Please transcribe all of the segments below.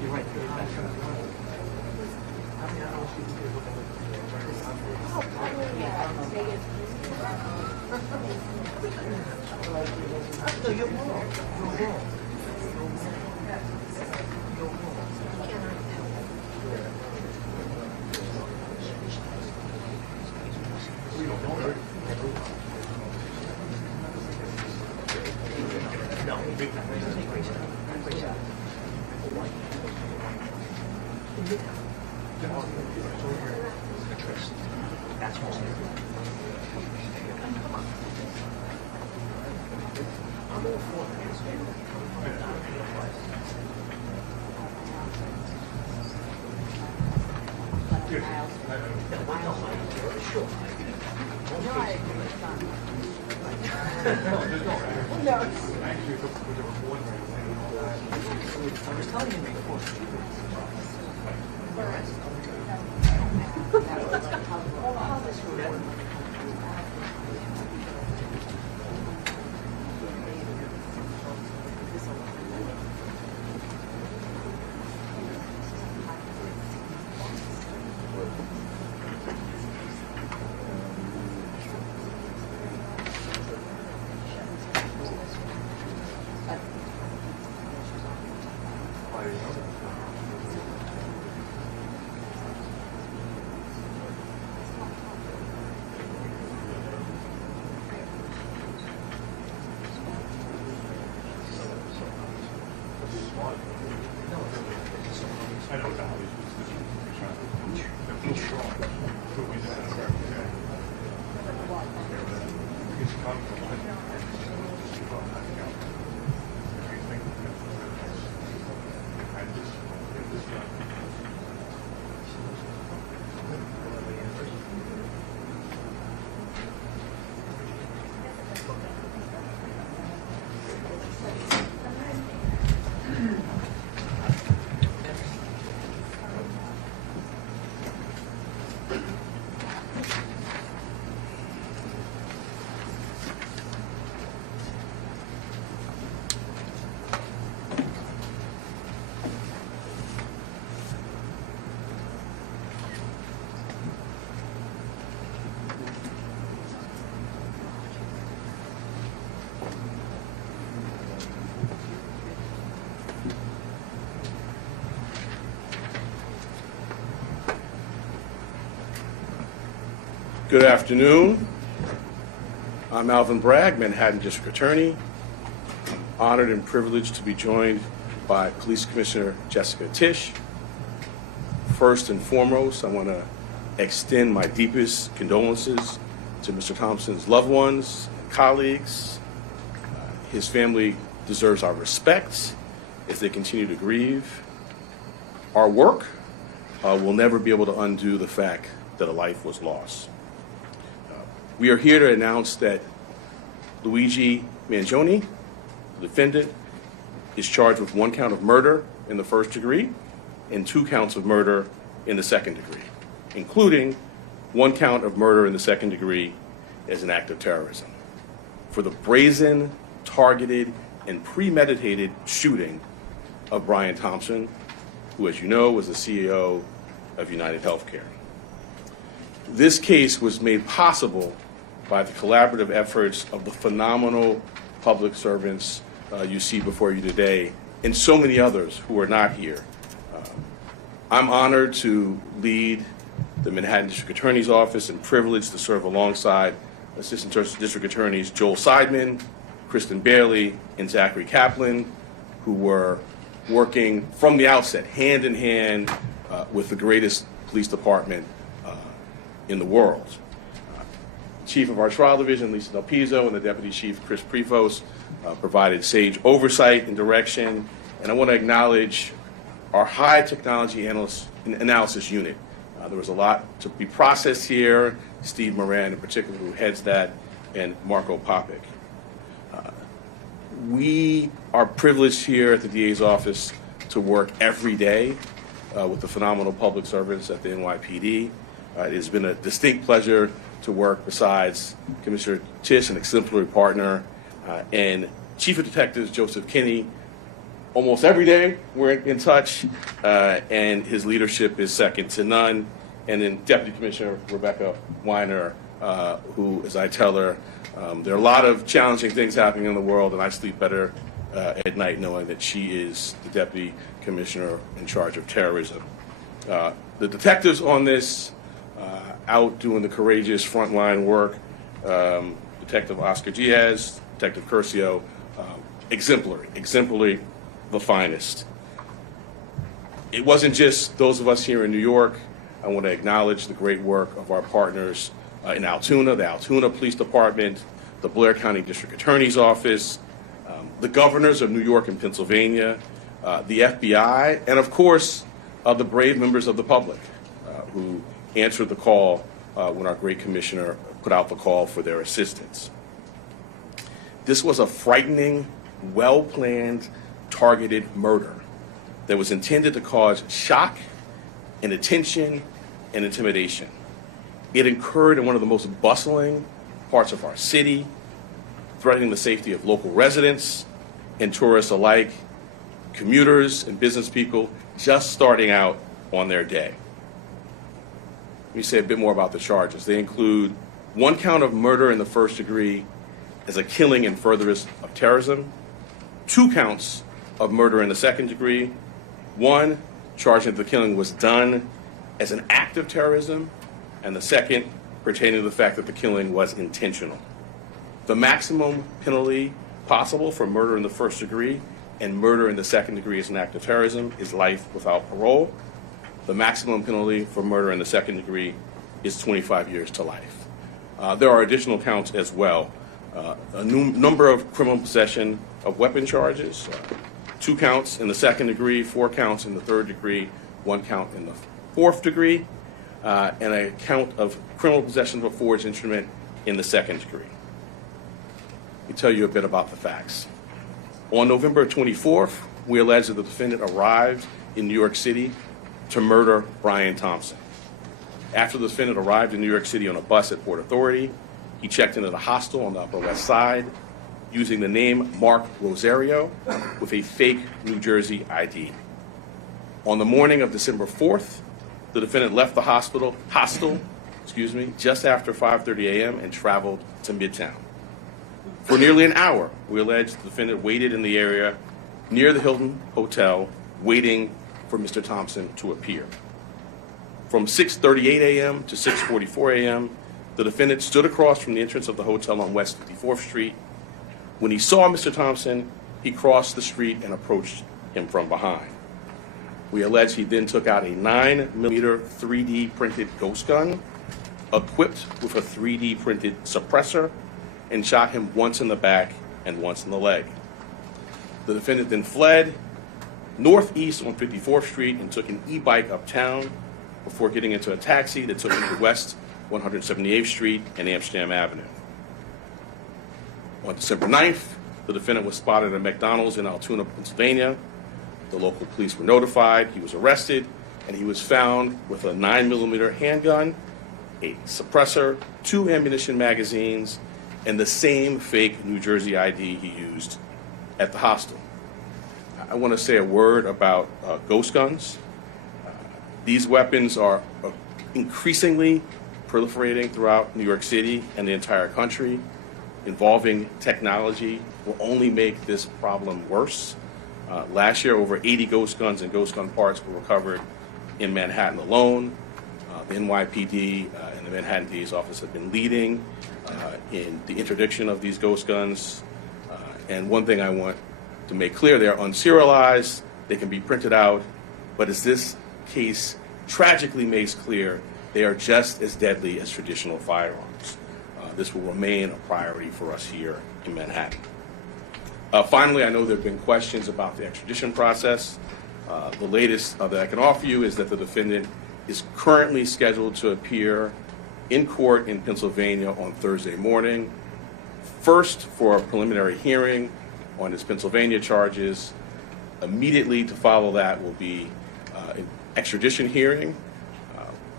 You're right. No, you're wrong. You're wrong. Good afternoon. I'm Alvin Bragg, Manhattan District Attorney. I'm honored and privileged to be joined by Police Commissioner Jessica Tisch. First and foremost, I want to extend my deepest condolences to Mr. Thompson's loved ones and colleagues. His family deserves our respect as they continue to grieve. Our work will never be able to undo the fact that a life was lost. We are here to announce that Luigi Mangione, the defendant, is charged with 1 count of murder in the first degree and 2 counts of murder in the second degree, including 1 count of murder in the second degree as an act of terrorism for the brazen, targeted, and premeditated shooting of Brian Thompson, who, as you know, was the CEO of UnitedHealthcare. This case was made possible by the collaborative efforts of the phenomenal public servants you see before you today, and so many others who are not here. I'm honored to lead the Manhattan District Attorney's Office and privileged to serve alongside Assistant District Attorneys Joel Seidman, Kristen Bailey, and Zachary Kaplan, who were working from the outset, hand in hand, with the greatest police department in the world. Chief of our trial division, Lisa Del Pizzo, and the Deputy Chief, Chris Prevost, provided sage oversight and direction. And I want to acknowledge our high technology analysis unit. There was a lot to be processed here. Steve Moran, in particular, who heads that, and Marco Popic. We are privileged here at the DA's office to work every day with the phenomenal public servants at the NYPD. It has been a distinct pleasure to work besides Commissioner Tisch, an exemplary partner, and Chief of Detectives Joseph Kinney, almost every day we're in touch, and his leadership is second to none. And then Deputy Commissioner Rebecca Weiner, who, as I tell her, there are a lot of challenging things happening in the world, and I sleep better at night knowing that she is the Deputy Commissioner in charge of terrorism. The detectives on this, out doing the courageous frontline work, Detective Oscar Diaz, Detective Curcio, exemplary, the finest. It wasn't just those of us here in New York. I want to acknowledge the great work of our partners in Altoona, the Altoona Police Department, the Blair County District Attorney's Office, the governors of New York and Pennsylvania, the FBI, and of course, the brave members of the public who answered the call when our great commissioner put out the call for their assistance. This was a frightening, well-planned, targeted murder that was intended to cause shock, inattention, and intimidation. It occurred in one of the most bustling parts of our city, threatening the safety of local residents and tourists alike, commuters and business people just starting out on their day. Let me say a bit more about the charges. They include 1 count of murder in the first degree as a killing in furtherance of terrorism, 2 counts of murder in the second degree, 1 charging that the killing was done as an act of terrorism, and the second pertaining to the fact that the killing was intentional. The maximum penalty possible for murder in the first degree and murder in the second degree as an act of terrorism is life without parole. The maximum penalty for murder in the second degree is 25 years to life. There are additional counts as well. A number of criminal possession of weapon charges, 2 counts in the second degree, 4 counts in the third degree, 1 count in the fourth degree, and a count of criminal possession of a forged instrument in the second degree. Let me tell you a bit about the facts. On November 24th, we allege that the defendant arrived in New York City to murder Brian Thompson. After the defendant arrived in New York City on a bus at Port Authority, he checked into the hostel on the Upper West Side using the name Mark Rosario with a fake New Jersey ID. On the morning of December 4th, the defendant left the hostel, just after 5:30 a.m. and traveled to Midtown. For nearly an hour, we allege the defendant waited in the area near the Hilton Hotel, waiting for Mr. Thompson to appear. From 6:38 a.m. to 6:44 a.m., the defendant stood across from the entrance of the hotel on West 54th Street. When he saw Mr. Thompson, he crossed the street and approached him from behind. We allege he then took out a 9mm 3D printed ghost gun, equipped with a 3D printed suppressor, and shot him once in the back and once in the leg. The defendant then fled northeast on 54th Street and took an e-bike uptown before getting into a taxi that took him to West 178th Street and Amsterdam Avenue. On December 9th, the defendant was spotted at McDonald's in Altoona, Pennsylvania. The local police were notified, he was arrested, and he was found with a 9mm handgun, a suppressor, 2 ammunition magazines, and the same fake New Jersey ID he used at the hostel. I want to say a word about ghost guns. These weapons are increasingly proliferating throughout New York City and the entire country. Involving technology will only make this problem worse. Last year, over 80 ghost guns and ghost gun parts were recovered in Manhattan alone. The NYPD and the Manhattan DA's office have been leading in the interdiction of these ghost guns. And one thing I want to make clear, they're unserialized, they can be printed out, but as this case tragically makes clear, they are just as deadly as traditional firearms. This will remain a priority for us here in Manhattan. Finally, I know there have been questions about the extradition process. The latest that I can offer you is that the defendant is currently scheduled to appear in court in Pennsylvania on Thursday morning, first for a preliminary hearing on his Pennsylvania charges. Immediately to follow that will be an extradition hearing.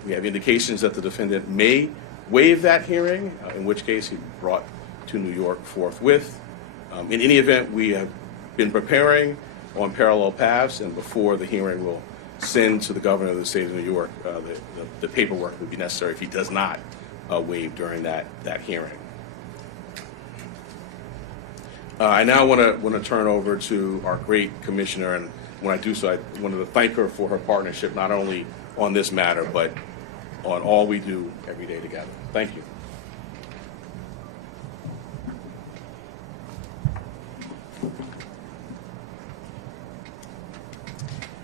We have indications that the defendant may waive that hearing, in which case he'll be brought to New York forthwith. In any event, we have been preparing on parallel paths, and before the hearing, we'll send to the governor of the state of New York the paperwork that would be necessary if he does not waive during that hearing. I now want to turn over to our great commissioner, and when I do so, I wanted to thank her for her partnership, not only on this matter, but on all we do every day together. Thank you.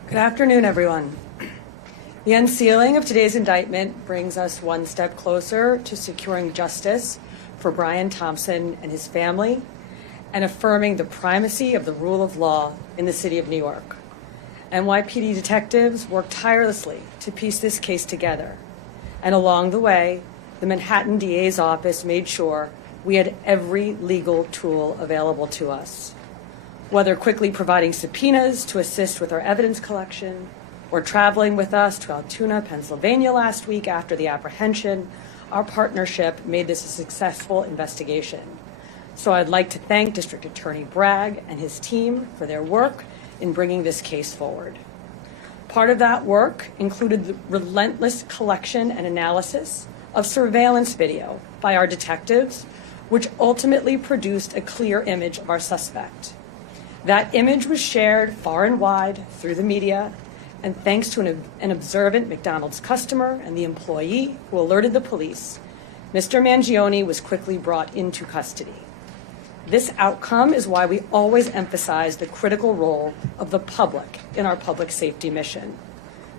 Good afternoon, everyone. The unsealing of today's indictment brings us one step closer to securing justice for Brian Thompson and his family and affirming the primacy of the rule of law in the city of New York. NYPD detectives worked tirelessly to piece this case together, and along the way, the Manhattan DA's office made sure we had every legal tool available to us. Whether quickly providing subpoenas to assist with our evidence collection, or traveling with us to Altoona, Pennsylvania last week after the apprehension, our partnership made this a successful investigation. So I'd like to thank District Attorney Bragg and his team for their work in bringing this case forward. Part of that work included the relentless collection and analysis of surveillance video by our detectives, which ultimately produced a clear image of our suspect. That image was shared far and wide through the media, and thanks to an observant McDonald's customer and the employee who alerted the police, Mr. Mangione was quickly brought into custody. This outcome is why we always emphasize the critical role of the public in our public safety mission.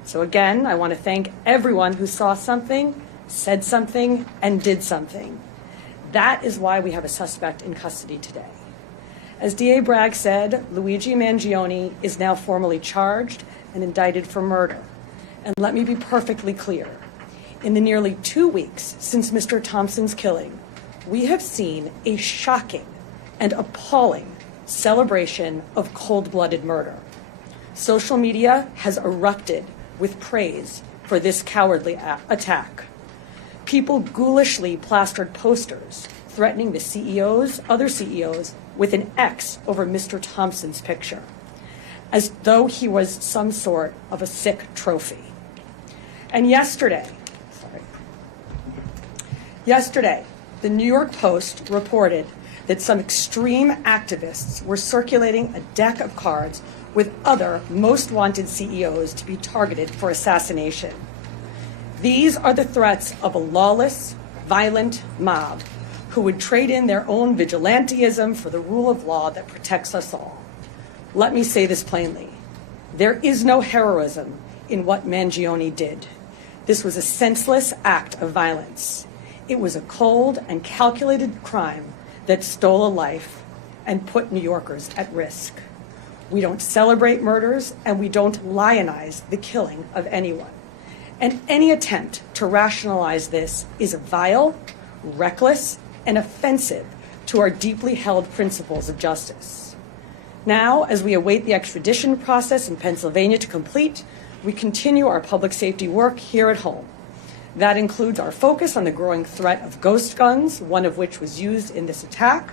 So again, I want to thank everyone who saw something, said something, and did something. That is why we have a suspect in custody today. As DA Bragg said, Luigi Mangione is now formally charged and indicted for murder. And let me be perfectly clear. In the nearly 2 weeks since Mr. Thompson's killing, we have seen a shocking and appalling celebration of cold-blooded murder. Social media has erupted with praise for this cowardly attack. People ghoulishly plastered posters threatening the other CEOs, with an X over Mr. Thompson's picture, as though he was some sort of a sick trophy. And yesterday, the New York Post reported that some extreme activists were circulating a deck of cards with other most wanted CEOs to be targeted for assassination. These are the threats of a lawless, violent mob who would trade in their own vigilantism for the rule of law that protects us all. Let me say this plainly. There is no heroism in what Mangione did. This was a senseless act of violence. It was a cold and calculated crime that stole a life and put New Yorkers at risk. We don't celebrate murders, and we don't lionize the killing of anyone. And any attempt to rationalize this is vile, reckless, and offensive to our deeply held principles of justice. Now, as we await the extradition process in Pennsylvania to complete, we continue our public safety work here at home. That includes our focus on the growing threat of ghost guns, one of which was used in this attack.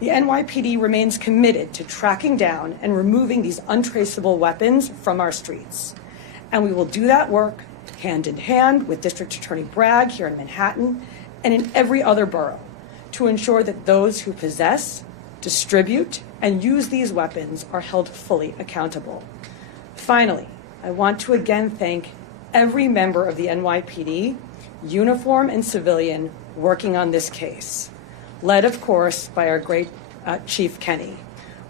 The NYPD remains committed to tracking down and removing these untraceable weapons from our streets. And we will do that work hand in hand with District Attorney Bragg here in Manhattan and in every other borough, to ensure that those who possess, distribute, and use these weapons are held fully accountable. Finally, I want to again thank every member of the NYPD, uniform and civilian, working on this case, led, of course, by our great Chief Kenny,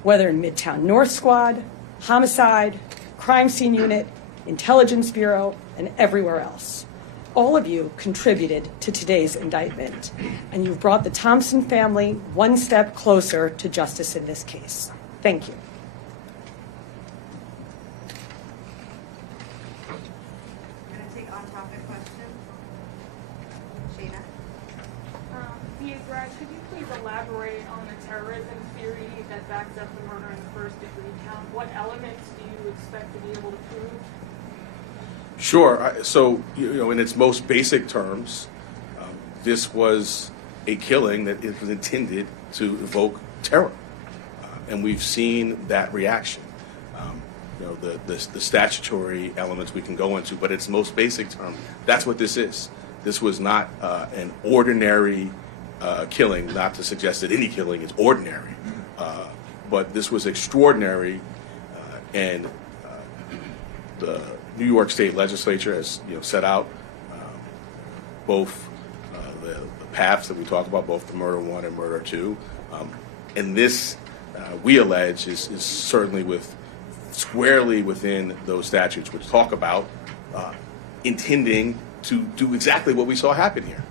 whether in Midtown North Squad, Homicide, Crime Scene Unit, Intelligence Bureau, and everywhere else. All of you contributed to today's indictment, and you've brought the Thompson family one step closer to justice in this case. Thank you. I'm going to take on-topic questions. Shayna? DA Bragg, could you please elaborate on the terrorism theory that backs up the murder in the first-degree count? What elements do you expect to be able to prove? Sure. So, in its most basic terms, this was a killing that it was intended to evoke terror. And we've seen that reaction. the statutory elements we can go into, but its most basic term, that's what this is. This was not an ordinary killing, not to suggest that any killing is ordinary, but this was extraordinary, and the New York State Legislature has set out both the paths that we talk about, both the murder one and murder two, and this we allege is certainly squarely within those statutes, which talk about intending to do exactly what we saw happen here.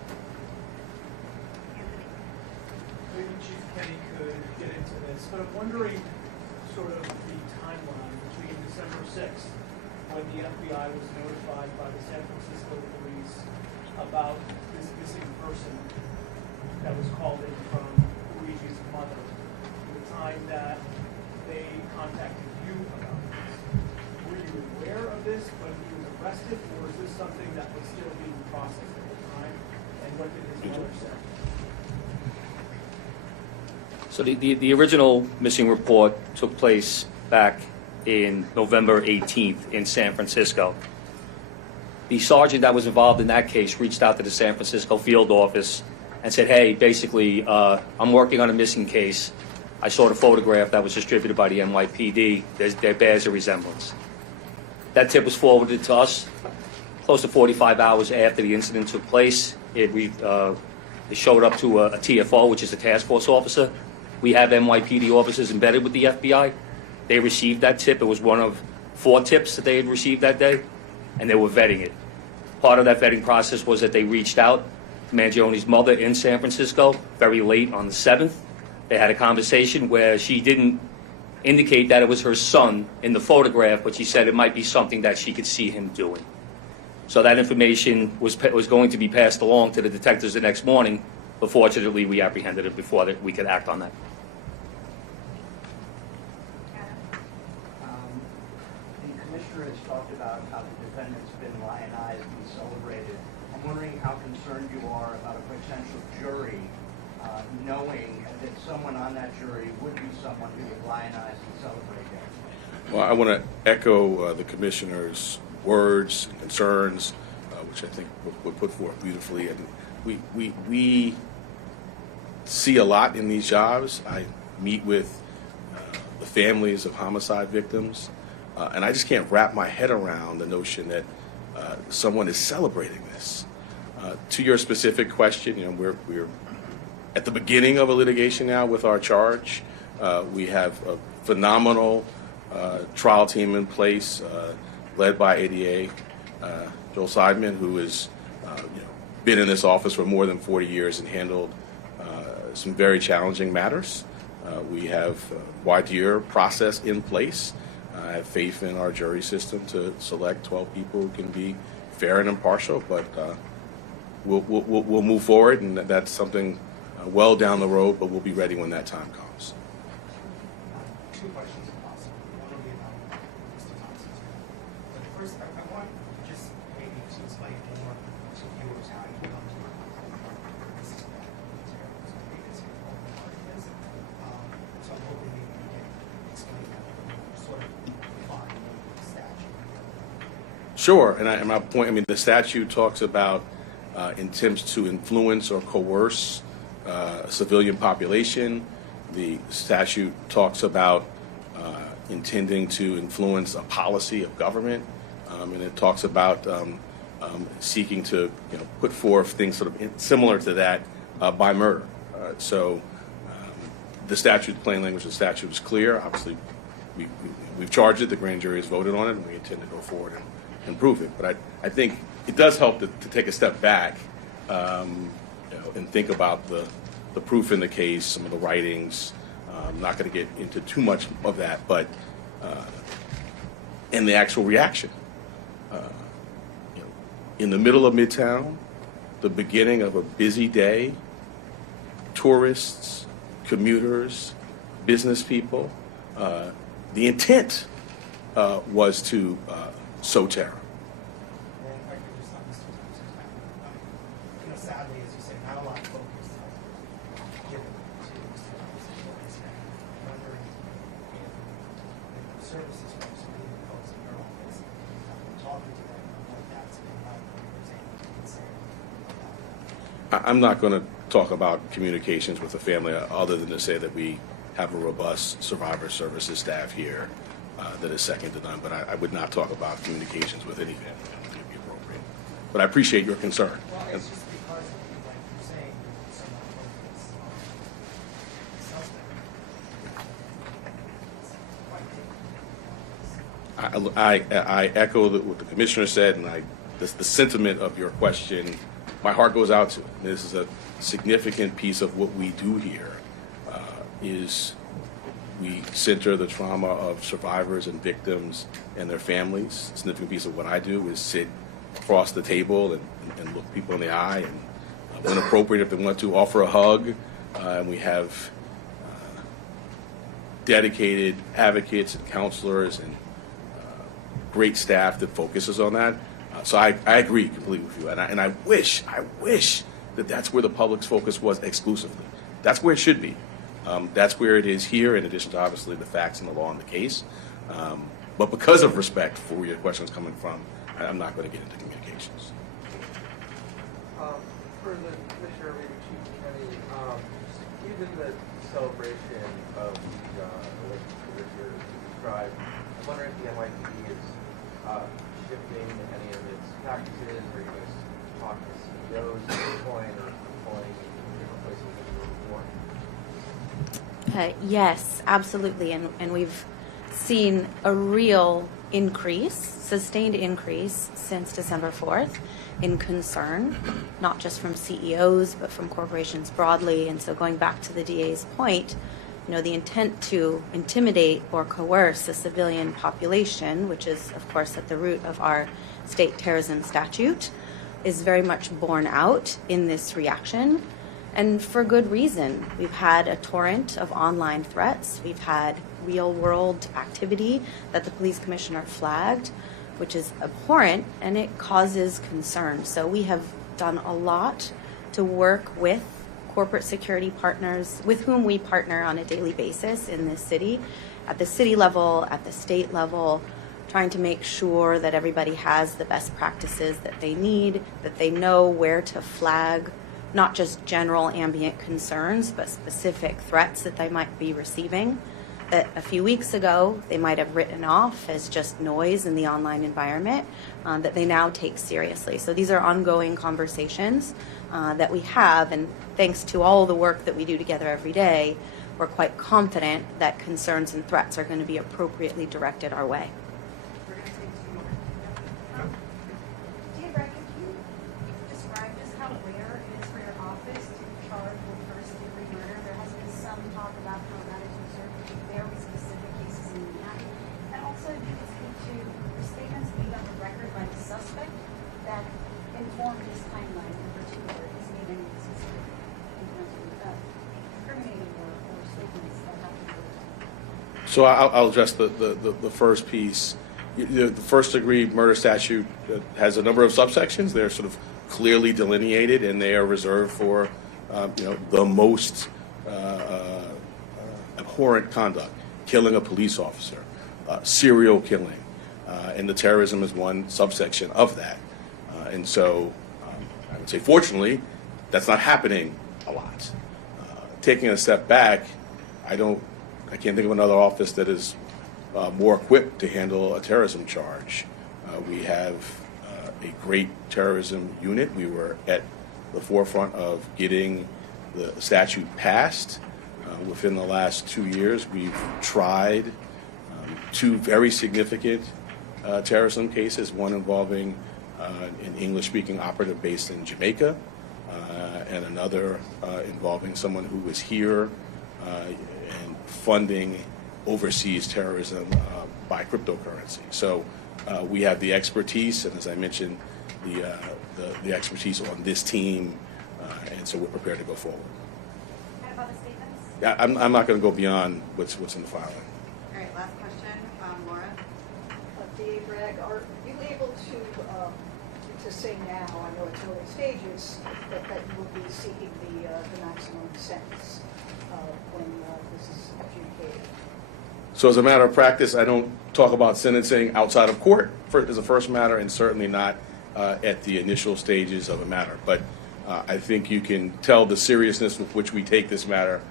Maybe Chief Kenny could get into this, but I'm wondering sort of the timeline between December 6th, when the FBI was notified by the San Francisco police about this missing person that was called in from Luigi's mother, to the time that they contacted you about this. Were you aware of this when he was arrested, or is this something that was still being processed at the time? And what did his mother say? So the original missing report took place back in November 18th in San Francisco. The sergeant that was involved in that case reached out to the San Francisco field office and said, hey, basically, I'm working on a missing case. I saw the photograph that was distributed by the NYPD. There bears a resemblance. That tip was forwarded to us close to 45 hours after the incident took place. It showed up to a TFO, which is a task force officer. We have NYPD officers embedded with the FBI. They received that tip. It was one of 4 tips that they had received that day, and they were vetting it. Part of that vetting process was that they reached out to Mangione's mother in San Francisco very late on the 7th. They had a conversation where she didn't indicate that it was her son in the photograph, but she said it might be something that she could see him doing. So that information was going to be passed along to the detectives the next morning, but fortunately we apprehended it before we could act on that. The commissioner has talked about how the defendant's been lionized and celebrated. I'm wondering how concerned you are about a potential jury knowing that someone on that jury would be someone who would lionize and celebrate him. Well, I want to echo the commissioner's words and concerns, which I think were put forth beautifully. And we see a lot in these jobs. I meet with the families of homicide victims, and I just can't wrap my head around the notion that someone is celebrating this. To your specific question, we're at the beginning of a litigation now with our charge. We have a phenomenal trial team in place, led by ADA Joel Seidman, who has been in this office for more than 40 years and handled some very challenging matters. We have a voir process in place. I have faith in our jury system to select 12 people who can be fair and impartial, but we'll move forward, and that's something well down the road, but we'll be ready when that time comes. 2 questions if possible. One will be about Mr. Thompson's. But first, I want just maybe to explain more to viewers how you come to this is terrorism. It's so I'm hoping maybe you can explain that sort of define the statute. Sure, and my point, the statute talks about attempts to influence or coerce a civilian population. The statute talks about intending to influence a policy of government, and it talks about seeking to put forth things sort of similar to that by murder. So the statute, plain language of the statute is clear. Obviously, we've charged it, the grand jury has voted on it, and we intend to go forward and prove it. But I think it does help to take a step back and think about the proof in the case, some of the writings. I'm not going to get into too much of that, but and the actual reaction. In the middle of Midtown, the beginning of a busy day, tourists, commuters, business people, the intent was to sow terror. And if I could just on Mr. Thompson's matter, sadly, as you say, not a lot of focus given to Mr. Thompson for his family. I'm wondering if the services folks are being I'm not going to talk about communications with the family other than to say that we have a robust survivor services staff here that is second to none. But I would not talk about communications with any family. I don't think it'd be appropriate. But I appreciate your concern. Well, it's just because, like you're saying, someone focused on suspect. It's quite I echo what the commissioner said, and the sentiment of your question, my heart goes out to it. This is a significant piece of what we do here, is we center the trauma of survivors and victims and their families. A significant piece of what I do is sit across the table and look people in the eye, and when appropriate, if they want to, offer a hug. And we have dedicated advocates and counselors and great staff that focuses on that. So I agree completely with you, and I wish that that's where the public's focus was exclusively. That's where it should be. That's where it is here, in addition to obviously the facts and the law and the case. But because of respect for where your question is coming from, I'm not going to get into communications. For the commissioner, maybe Chief Kenny, given the celebration of the that you're described, I'm wondering if the NYPD is shifting any of its practices, or you guys talk to CEOs at this point, or employing in different places than you were before? Yes, absolutely. And we've seen a real increase, sustained increase since December 4th in concern, not just from CEOs, but from corporations broadly. And so going back to the DA's point, the intent to intimidate or coerce a civilian population, which is, of course, at the root of our state terrorism statute, is very much borne out in this reaction. And for good reason. We've had a torrent of online threats. We've had real-world activity that the police commissioner flagged, which is abhorrent, and it causes concern. So we have done a lot to work with corporate security partners with whom we partner on a daily basis in this city, at the city level, at the state level, trying to make sure that everybody has the best practices that they need, that they know where to flag not just general ambient concerns, but specific threats that they might be receiving that a few weeks ago they might have written off as just noise in the online environment, that they now take seriously. So these are ongoing conversations that we have, and thanks to all the work that we do together every day, we're quite confident that concerns and threats are going to be appropriately directed our way. We're going to take two more. Dean Bragg, can you describe just how rare it is for your office to charge with first-degree murder? There has been some talk about how that is reserved for very specific cases in the act. And also, you can speak to the statements made on the record by the suspect that informed his timeline, in particular, his made any specific incriminating or statements that happened. So I'll address the first piece. The first-degree murder statute has a number of subsections. They're sort of clearly delineated, and they are reserved for the most abhorrent conduct: killing a police officer, serial killing, and the terrorism is one subsection of that. And so I would say, fortunately, that's not happening a lot. Taking a step back, I can't think of another office that is more equipped to handle a terrorism charge. We have a great terrorism unit. We were at the forefront of getting the statute passed. Within the last 2 years, we've tried two very significant terrorism cases, one involving an English-speaking operative based in Jamaica, and another involving someone who was here and funding overseas terrorism by cryptocurrency. So we have the expertise, and as I mentioned, the expertise on this team, and so we're prepared to go forward. And about the statements? Yeah, I'm not going to go beyond what's in the filing. All right, last question, Laura. DA Bragg, are you able to say now, I know it's early stages, that you will be seeking the maximum sentence when this is adjudicated? So as a matter of practice, I don't talk about sentencing outside of court as a first matter, and certainly not at the initial stages of a matter. But I think you can tell the seriousness with which we take this matter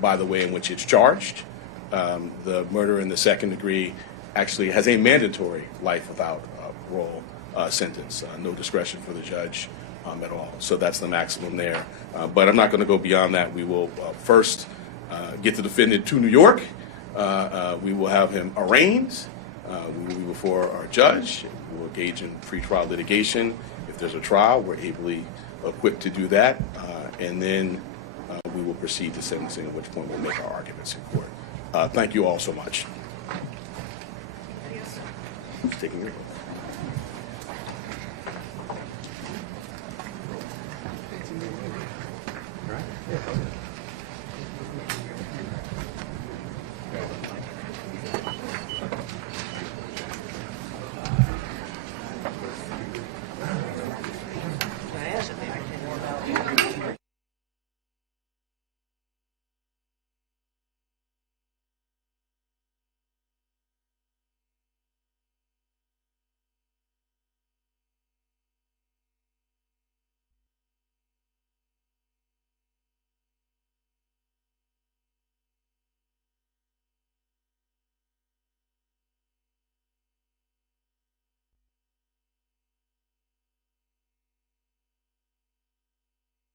by the way in which it's charged. The murder in the second degree actually has a mandatory life without parole sentence, no discretion for the judge at all. So that's the maximum there. But I'm not going to go beyond that. We will first get the defendant to New York. We will have him arraigned. We will be before our judge. We will engage in pretrial litigation. If there's a trial, we're ably equipped to do that. And then we will proceed to sentencing, at which point we'll make our arguments in court. Thank you all so much. Taking